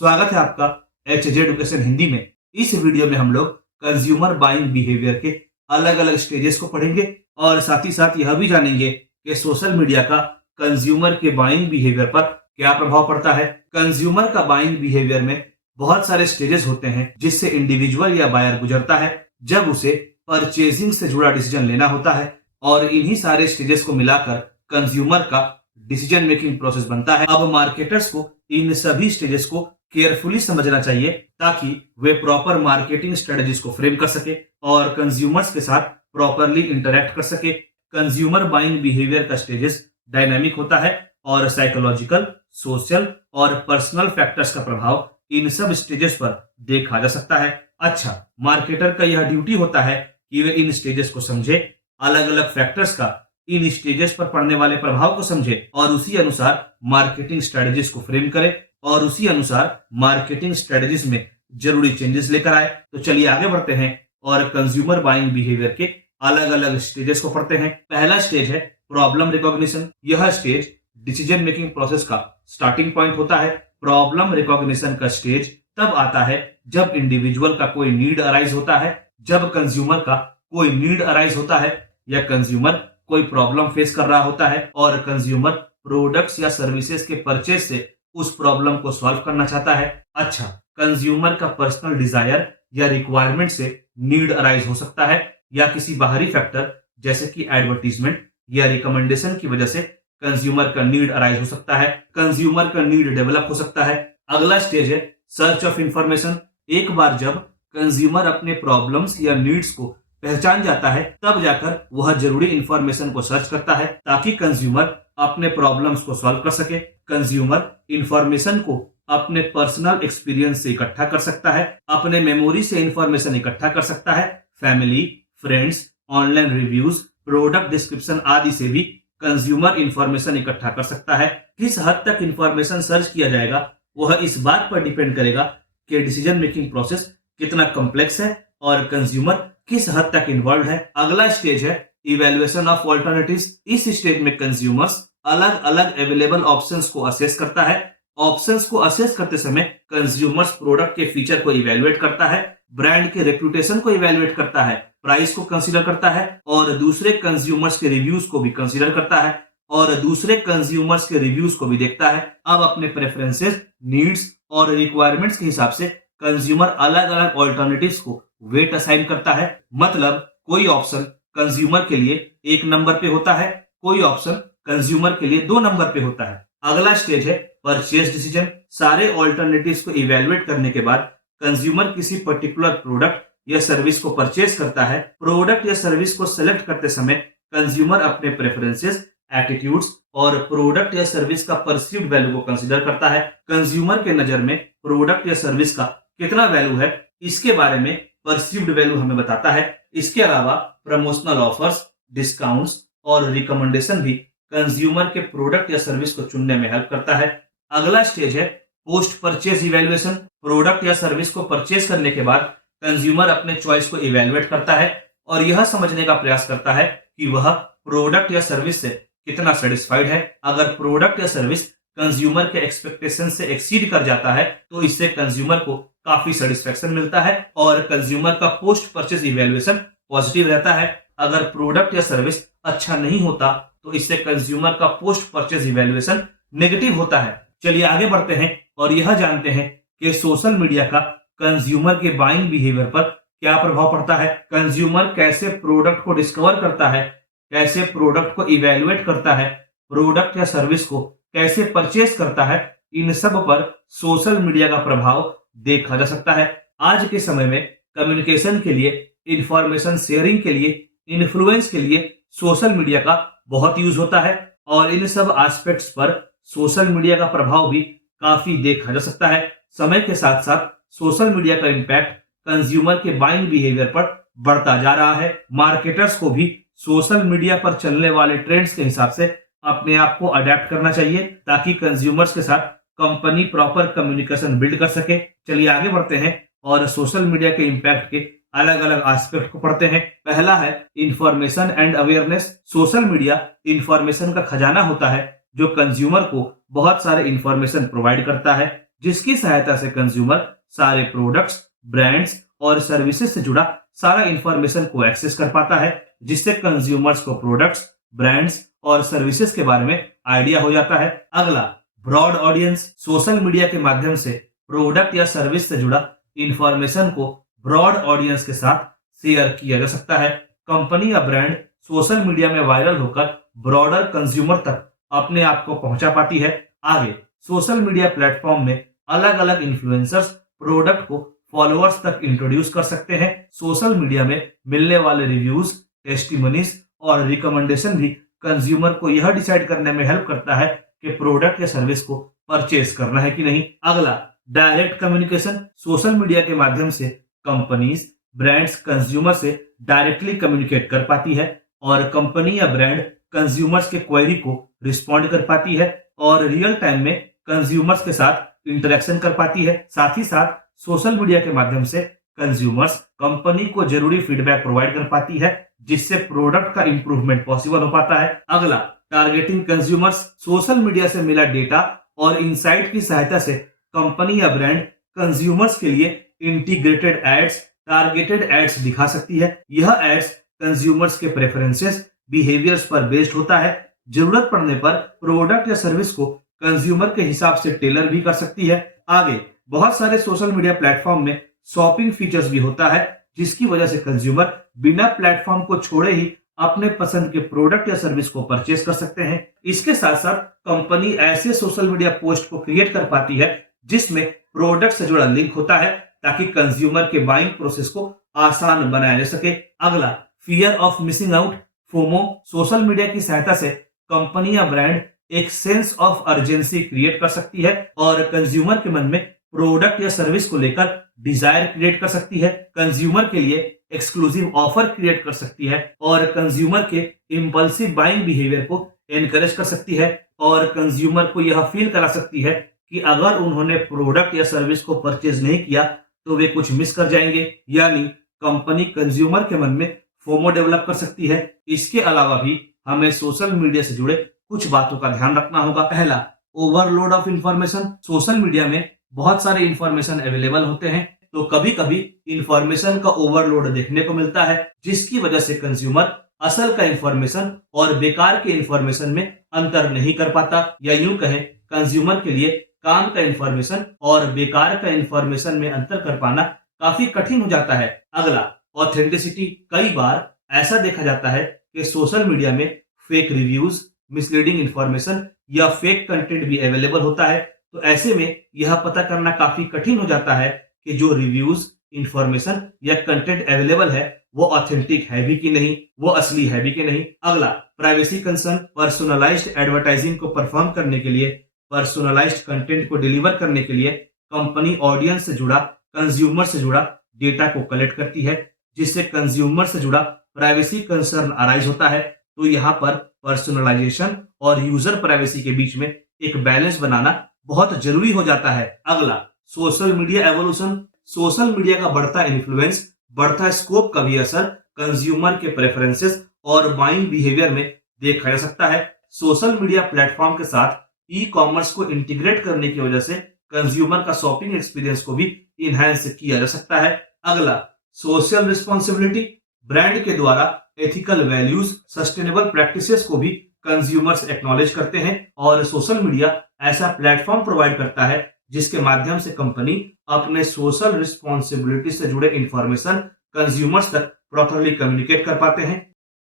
स्वागत है आपका एचजे एडुकेशन हिंदी में। इस वीडियो में हम लोग कंज्यूमर बाइंग बिहेवियर के अलग अलग स्टेजेस को पढ़ेंगे और साथ ही साथ यह भी जानेंगे कि सोशल मीडिया का कंज्यूमर के बाइंग बिहेवियर पर क्या प्रभाव पड़ता है। कंज्यूमर का बाइंग बिहेवियर में बहुत सारे स्टेजेस होते हैं जिससे इंडिविजुअल या बायर गुजरता है जब उसे परचेजिंग से जुड़ा डिसीजन लेना होता है, और इन्हीं सारे स्टेजेस को मिलाकर कंज्यूमर का डिसीजन मेकिंग प्रोसेस बनता है। अब मार्केटर्स को इन सभी स्टेजेस को केयरफुली समझना चाहिए ताकि वे प्रॉपर मार्केटिंग स्ट्रेटजीज को फ्रेम कर सके और कंज्यूमर्स के साथ प्रॉपरली इंटरेक्ट कर सके। कंज्यूमर बाइंग बिहेवियर का स्टेजेस डायनामिक होता है और साइकोलॉजिकल, सोशल और पर्सनल फैक्टर्स का प्रभाव इन सब स्टेजेस पर देखा जा सकता है। अच्छा, मार्केटर का यह ड्यूटी होता है कि वे इन स्टेजेस को समझे, अलग अलग फैक्टर्स का इन स्टेजेस पर पड़ने वाले प्रभाव को समझे और उसी अनुसार मार्केटिंग स्ट्रेटजीज को फ्रेम करे और उसी अनुसार मार्केटिंग स्ट्रेटजीज में जरूरी चेंजेस लेकर आए। तो चलिए आगे बढ़ते हैं और कंज्यूमर बाइंग बिहेवियर के अलग अलग स्टेजेस को पढ़ते हैं। पहला स्टेज है प्रॉब्लम रिकॉग्निशन। यह स्टेज डिसीजन मेकिंग प्रोसेस का स्टार्टिंग पॉइंट होता है। प्रॉब्लम रिकॉग्निशन का स्टेज तब आता है जब इंडिविजुअल का कोई नीड अराइज होता है, जब कंज्यूमर का कोई नीड अराइज होता है या कंज्यूमर कोई प्रॉब्लम फेस कर रहा होता है और कंज्यूमर प्रोडक्ट्स या सर्विसेज के परचेज से उस प्रॉब्लम को सॉल्व करना चाहता है। अच्छा, कंज्यूमर का पर्सनल डिजायर या रिक्वायरमेंट से नीड अराइज हो सकता है या किसी बाहरी फैक्टर जैसे कि एडवर्टीजमेंट या रिकमेंडेशन की वजह से कंज्यूमर का नीड अराइज हो सकता है। कंज्यूमर का नीड डेवलप हो सकता है। अगला स्टेज है सर्च ऑफ इंफॉर्मेशन। एक बार जब कंज्यूमर अपने प्रॉब्लम्स या नीड्स को पहचान जाता है तब जाकर वह जरूरी इंफॉर्मेशन को सर्च करता है ताकि कंज्यूमर अपने प्रॉब्लम्स को सॉल्व कर सके। कंज्यूमर इंफॉर्मेशन को अपने पर्सनल एक्सपीरियंस से इकट्ठा कर सकता है, अपने मेमोरी से इंफॉर्मेशन इकट्ठा कर सकता है, family, friends, online reviews, product description आदि से भी कंज्यूमर इंफॉर्मेशन इकट्ठा कर सकता है। किस हद तक इंफॉर्मेशन सर्च किया जाएगा वह इस बात पर डिपेंड करेगा कि डिसीजन मेकिंग प्रोसेस कितना कॉम्प्लेक्स है और कंज्यूमर किस हद तक इन्वॉल्व है। अगला स्टेज है इवैल्यूएशन ऑफ ऑल्टरनेटिव्स। इस स्टेज में कंज्यूमर्स अलग अलग अवेलेबल ऑप्शंस को असेस करता है। ऑप्शंस को असेस करते समय कंज्यूमर्स प्रोडक्ट के फीचर को इवैल्यूएट करता है, ब्रांड के रेपुटेशन को इवैल्यूएट करता है, प्राइस को कंसीडर करता है और दूसरे कंज्यूमर्स के रिव्यूज को भी कंसीडर करता है और दूसरे कंज्यूमर्स के रिव्यूज को भी देखता है। अब अपने प्रेफरेंसेस, नीड्स और रिक्वायरमेंट्स के हिसाब से कंज्यूमर अलग अलग ऑल्टरनेटिव्स को वेट असाइन करता है। मतलब कोई ऑप्शन कंज्यूमर के लिए 1 नंबर पे होता है, कोई ऑप्शन कंज्यूमर के लिए 2 नंबर पे होता है। अगला स्टेज है परचेज डिसीजन। सारे ऑल्टरनेटिव्स को इवैल्यूएट करने के बाद कंज्यूमर किसी पर्टिकुलर प्रोडक्ट या सर्विस को परचेज करता है। प्रोडक्ट या सर्विस को सेलेक्ट करते समय कंज्यूमर अपने प्रेफरेंसेस, एटीट्यूड्स और प्रोडक्ट या सर्विस का परसीव्ड वैल्यू को कंसीडर करता है। कंज्यूमर के नजर में प्रोडक्ट या सर्विस का कितना वैल्यू है इसके बारे में परसीव्ड वैल्यू हमें बताता है। इसके अलावा प्रमोशनल ऑफर्स, डिस्काउंट्स और रिकमेंडेशन भी कंज्यूमर के प्रोडक्ट या सर्विस को चुनने में हेल्प करता है। अगला स्टेज है पोस्ट परचेज इवैल्यूएशन। प्रोडक्ट या सर्विस को परचेज करने के बाद कंज्यूमर अपने चॉइस को इवैल्यूएट करता है और यह समझने का प्रयास करता है कि वह प्रोडक्ट या सर्विस से कितना सेटिस्फाइड है। अगर प्रोडक्ट या सर्विस कंज्यूमर के एक्सपेक्टेशन से एक्सीड कर जाता है तो इससे कंज्यूमर को काफी सेटिस्फेक्शन मिलता है और कंज्यूमर का पोस्ट परचेज इवैल्यूएशन पॉजिटिव रहता है। अगर प्रोडक्ट या सर्विस अच्छा नहीं होता तो इससे कंज्यूमर का पोस्ट परचेज इवैल्यूएशन नेगेटिव होता है। चलिए आगे बढ़ते हैं और यह जानते हैं कि सोशल मीडिया का कंज्यूमर के बाइंग बिहेवियर पर क्या प्रभाव पड़ता है। कंज्यूमर कैसे प्रोडक्ट को डिस्कवर करता है, कैसे प्रोडक्ट को इवैल्यूएट करता है, प्रोडक्ट या सर्विस को कैसे परचेज करता है, इन सब पर सोशल मीडिया का प्रभाव देखा जा सकता है। आज के समय में कम्युनिकेशन के लिए, इंफॉर्मेशन शेयरिंग के लिए, इन्फ्लुएंस के लिए सोशल मीडिया का बहुत यूज होता है और इन सब एस्पेक्ट्स पर सोशल मीडिया का प्रभाव भी काफी देखा जा सकता है। समय के साथ साथ सोशल मीडिया का इम्पैक्ट कंज्यूमर के बाइंग बिहेवियर पर बढ़ता जा रहा है। मार्केटर्स को भी सोशल मीडिया पर चलने वाले ट्रेंड्स के हिसाब से अपने आप को अडेप्ट करना चाहिए ताकि कंज्यूमर्स के साथ कंपनी प्रॉपर कम्युनिकेशन बिल्ड कर सके। चलिए आगे बढ़ते हैं और सोशल मीडिया के इम्पैक्ट के अलग अलग एस्पेक्ट को पढ़ते हैं। पहला है information and awareness. Social media information का खजाना होता है जो कंज्यूमर को बहुत सारे इंफॉर्मेशन प्रोवाइड करता है। जिसकी सहायता से कंज्यूमर सारे प्रोडक्ट्स, ब्रांड्स और सर्विसेज से जुड़ा सारा इंफॉर्मेशन को एक्सेस कर पाता है, जिससे कंज्यूमर्स को प्रोडक्ट्स, ब्रांड्स और सर्विसेज के बारे में आइडिया हो जाता है। अगला, ब्रॉड ऑडियंस। सोशल मीडिया के माध्यम से प्रोडक्ट या सर्विस से जुड़ा इंफॉर्मेशन को ब्रॉड ऑडियंस के साथ शेयर किया जा सकता है। कंपनी या ब्रांड सोशल मीडिया में वायरल होकर ब्रॉडर कंज्यूमर तक अपने आप को पहुंचा पाती है। आगे, सोशल मीडिया प्लेटफॉर्म में अलग अलग इन्फ्लुएंसर्स प्रोडक्ट को फॉलोअर्स तक इंट्रोड्यूस कर सकते हैं। सोशल मीडिया में मिलने वाले रिव्यूज, टेस्टिमोनीज और रिकमेंडेशन भी कंज्यूमर को यह डिसाइड करने में हेल्प करता है कि प्रोडक्ट या सर्विस को परचेज करना है कि नहीं। अगला, डायरेक्ट कम्युनिकेशन। सोशल मीडिया के माध्यम से कंपनीज, ब्रांड्स कंज्यूमर से डायरेक्टली कम्युनिकेट कर पाती है और कंपनी या ब्रांड कंज्यूमर्स के क्वेरी को रिस्पॉन्ड कर पाती है और रियल टाइम में कंज्यूमर्स के साथ इंटरेक्शन कर पाती है। साथ ही साथ सोशल मीडिया के माध्यम से कंज्यूमर्स कंपनी को जरूरी फीडबैक प्रोवाइड कर पाती है, जिससे प्रोडक्ट का इंप्रूवमेंट पॉसिबल हो पाता है। अगला, टारगेटिंग कंज्यूमर्स। सोशल मीडिया से मिला डेटा और इंसाइट की सहायता से कंपनी या ब्रांड कंज्यूमर्स के लिए इंटीग्रेटेड एड्स, टारगेटेड एड्स दिखा सकती है। यह एड्स कंज्यूमर्स के प्रेफरेंसेस, बिहेवियर्स पर बेस्ड होता है। जरूरत पड़ने पर प्रोडक्ट या सर्विस को कंज्यूमर के हिसाब से टेलर भी कर सकती है। आगे, बहुत सारे सोशल मीडिया प्लेटफॉर्म में शॉपिंग फीचर्स भी होता है, जिसकी वजह से कंज्यूमर बिना प्लेटफॉर्म को छोड़े ही अपने पसंद के प्रोडक्ट या सर्विस को परचेज कर सकते हैं। इसके साथ साथ कंपनी ऐसे सोशल मीडिया पोस्ट को क्रिएट कर पाती है जिसमें प्रोडक्ट से जुड़ा लिंक होता है, ताकि कंज्यूमर के बाइंग प्रोसेस को आसान बनाया जा सके। अगला, fear of missing out, FOMO. Social media की सहायता से कंपनी या ब्रांड एक सेंस ऑफ अर्जेंसी क्रिएट कर सकती है और कंज्यूमर के मन में प्रोडक्ट या सर्विस को लेकर डिजायर क्रिएट कर सकती है। कंज्यूमर के लिए एक्सक्लूसिव ऑफर क्रिएट कर सकती है और कंज्यूमर के इंपल्सिव बाइंग बिहेवियर को एनकरेज कर सकती है और कंज्यूमर को यह फील करा सकती है कि अगर उन्होंने प्रोडक्ट या सर्विस को परचेज नहीं किया तो वे कुछ मिस कर जाएंगे। यानी कंपनी कंज्यूमर के मन में फोमो डेवलप कर सकती है। इसके अलावा भी हमें सोशल मीडिया से जुड़े कुछ बातों का ध्यान रखना होगा। पहला, overload of information. Social media में बहुत सारे इंफॉर्मेशन अवेलेबल होते हैं, तो कभी कभी इंफॉर्मेशन का ओवरलोड देखने को मिलता है, जिसकी वजह से कंज्यूमर असल का इंफॉर्मेशन और बेकार के इंफॉर्मेशन में अंतर नहीं कर पाता, या यूं कहें कंज्यूमर के लिए काम का इंफॉर्मेशन और बेकार का इंफॉर्मेशन में अंतर कर पाना काफी कठिन हो जाता है। अगला, ऑथेंटिसिटी। कई बार ऐसा देखा जाता है कि सोशल मीडिया में फेक रिव्यूज, मिसलीडिंग इंफॉर्मेशन या फेक कंटेंट भी अवेलेबल होता है, तो ऐसे में यह पता करना काफी कठिन हो जाता है कि जो रिव्यूज, इंफॉर्मेशन या कंटेंट अवेलेबल है वो ऑथेंटिक है भी कि नहीं, वो असली है भी कि नहीं। अगला, प्राइवेसी कंसर्न। पर्सनलाइज्ड एडवर्टाइजिंग को परफॉर्म करने के लिए, पर्सनलाइज्ड कंटेंट को डिलीवर करने के लिए कंपनी ऑडियंस से जुड़ा, कंज्यूमर से जुड़ा डेटा को कलेक्ट करती है, जिससे कंज्यूमर से जुड़ा प्राइवेसी कंसर्न अराइज होता है। तो यहाँ पर पर्सनलाइजेशन और यूजर प्राइवेसी के बीच में एक बैलेंस बनाना बहुत जरूरी हो जाता है। अगला, social media evolution. Social media का बढ़ता इन्फ्लुएंस, बढ़ता स्कोप का भी असर कंज्यूमर के प्रेफरेंसेस और बाइंग बिहेवियर में देखा जा सकता है। सोशल मीडिया प्लेटफॉर्म के साथ ई कॉमर्स को इंटीग्रेट करने की वजह से कंज्यूमर का शॉपिंग एक्सपीरियंस को भी इनहैंस किया जा सकता है। अगला, सोशल रिस्पॉन्सिबिलिटी। ब्रांड के द्वारा एथिकल वैल्यूज, सस्टेनेबल प्रैक्टिसेस को भी कंज्यूमर्स एक्नॉलेज करते हैं और सोशल मीडिया ऐसा प्लेटफॉर्म प्रोवाइड करता है जिसके माध्यम से कंपनी अपने सोशल रिस्पॉन्सिबिलिटी से जुड़े इंफॉर्मेशन कंज्यूमर्स तक प्रॉपरली कम्युनिकेट कर पाते हैं।